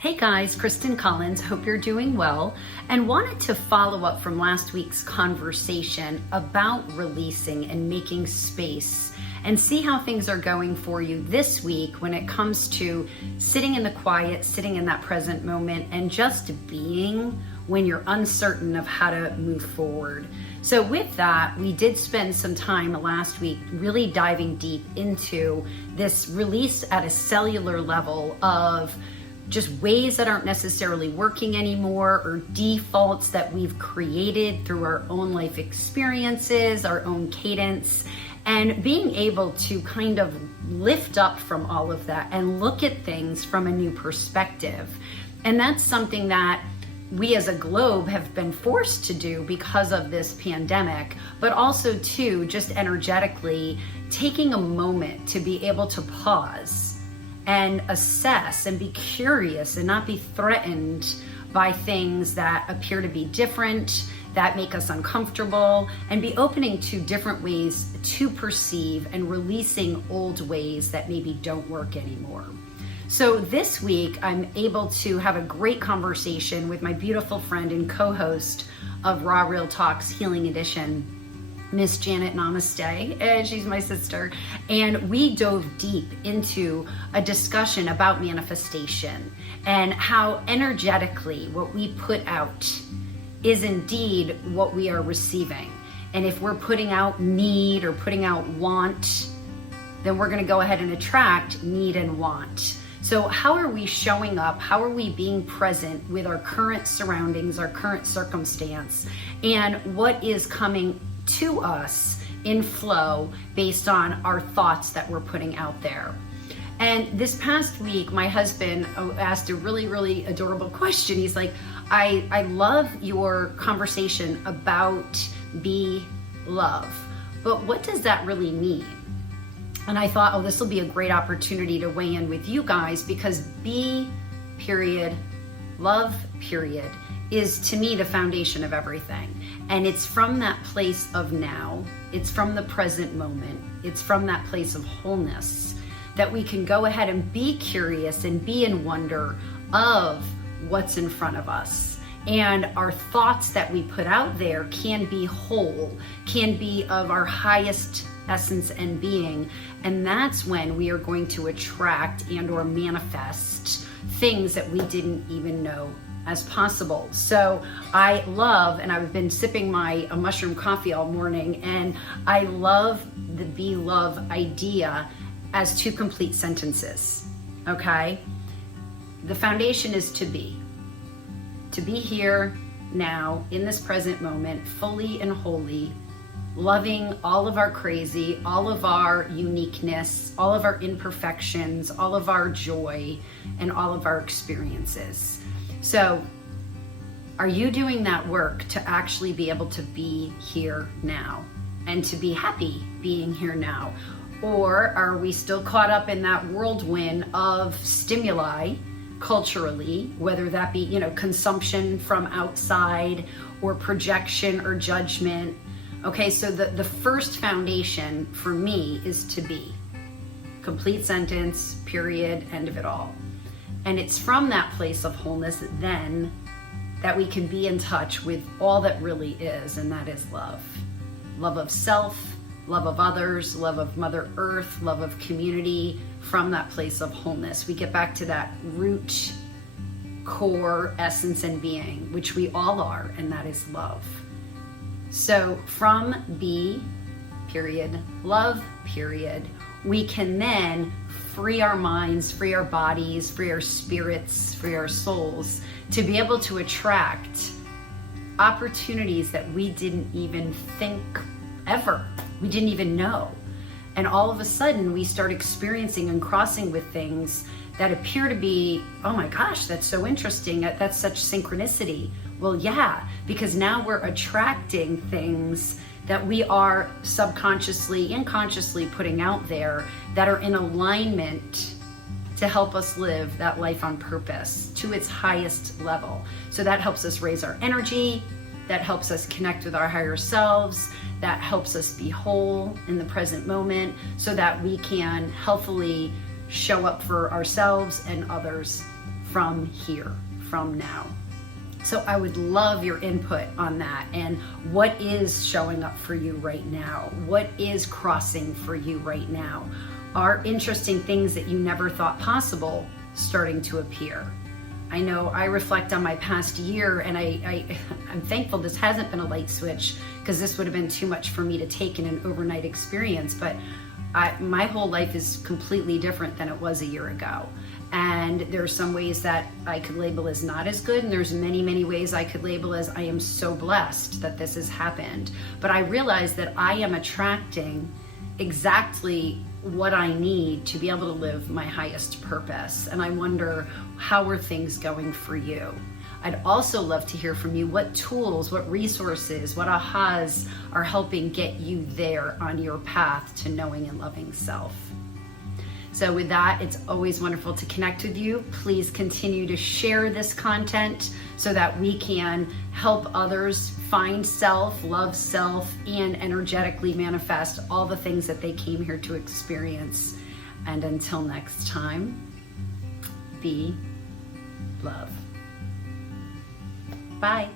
Hey guys, Kristen Collins, hope you're doing well, and wanted to follow up from last week's conversation about releasing and making space and see how things are going for you this week when it comes to sitting in the quiet, sitting in that present moment, and just being when you're uncertain of how to move forward. So with that, we did spend some time last week really diving deep into this release at a cellular level of just ways that aren't necessarily working anymore, or defaults that we've created through our own life experiences, our own cadence, and being able to kind of lift up from all of that and look at things from a new perspective. And that's something that we as a globe have been forced to do because of this pandemic, but also too, just energetically taking a moment to be able to pause and assess and be curious and not be threatened by things that appear to be different, that make us uncomfortable, and be opening to different ways to perceive and releasing old ways that maybe don't work anymore. So this week, I'm able to have a great conversation with my beautiful friend and co-host of Raw Real Talks Healing Edition, Miss Janet Namaste, and she's my sister. And we dove deep into a discussion about manifestation and how energetically what we put out is indeed what we are receiving. And if we're putting out need or putting out want, then we're going to go ahead and attract need and want. So how are we showing up? How are we being present with our current surroundings, our current circumstance, and what is coming to us in flow based on our thoughts that we're putting out there? And this past week, my husband asked a really, really adorable question. He's like, I love your conversation about be love, but what does that really mean? And I thought, oh, this will be a great opportunity to weigh in with you guys, because be period, love period, is to me the foundation of everything. And it's from that place of now, it's from the present moment, it's from that place of wholeness that we can go ahead and be curious and be in wonder of what's in front of us. And our thoughts that we put out there can be whole, can be of our highest essence and being. And that's when we are going to attract and or manifest things that we didn't even know as possible. So I love, and I've been sipping my mushroom coffee all morning, and I love the be love idea as two complete sentences, okay? The foundation is to be here now in this present moment, fully and wholly, loving all of our crazy, all of our uniqueness, all of our imperfections, all of our joy, and all of our experiences. So are you doing that work to actually be able to be here now and to be happy being here now? Or are we still caught up in that whirlwind of stimuli culturally, whether that be, consumption from outside or projection or judgment? Okay, so the first foundation for me is to be. Complete sentence, period, end of it all. And it's from that place of wholeness then that we can be in touch with all that really is, and that is love. Love of self, love of others, love of Mother Earth, love of community. From that place of wholeness, we get back to that root, core, essence, and being, which we all are, and that is love. So from be, period, love, period, we can then free our minds, free our bodies, free our spirits, free our souls to be able to attract opportunities that we didn't even think ever, we didn't even know. And all of a sudden we start experiencing and crossing with things that appear to be, oh my gosh, that's so interesting, that's such synchronicity. Well, yeah, because now we're attracting things that we are subconsciously and consciously putting out there that are in alignment to help us live that life on purpose to its highest level. So that helps us raise our energy, that helps us connect with our higher selves, that helps us be whole in the present moment so that we can healthily show up for ourselves and others from here, from now. So I would love your input on that, and what is showing up for you right now? What is crossing for you right now? Are interesting things that you never thought possible starting to appear? I know I reflect on my past year, and I'm thankful this hasn't been a light switch, because this would have been too much for me to take in an overnight experience, but my whole life is completely different than it was a year ago. And there are some ways that I could label as not as good, and there's many, many ways I could label as I am so blessed that this has happened. But I realize that I am attracting exactly what I need to be able to live my highest purpose. And I wonder, how are things going for you? I'd also love to hear from you what tools, what resources, what ahas are helping get you there on your path to knowing and loving self. So with that, it's always wonderful to connect with you. Please continue to share this content so that we can help others find self, love self, and energetically manifest all the things that they came here to experience. And until next time, be love. Bye.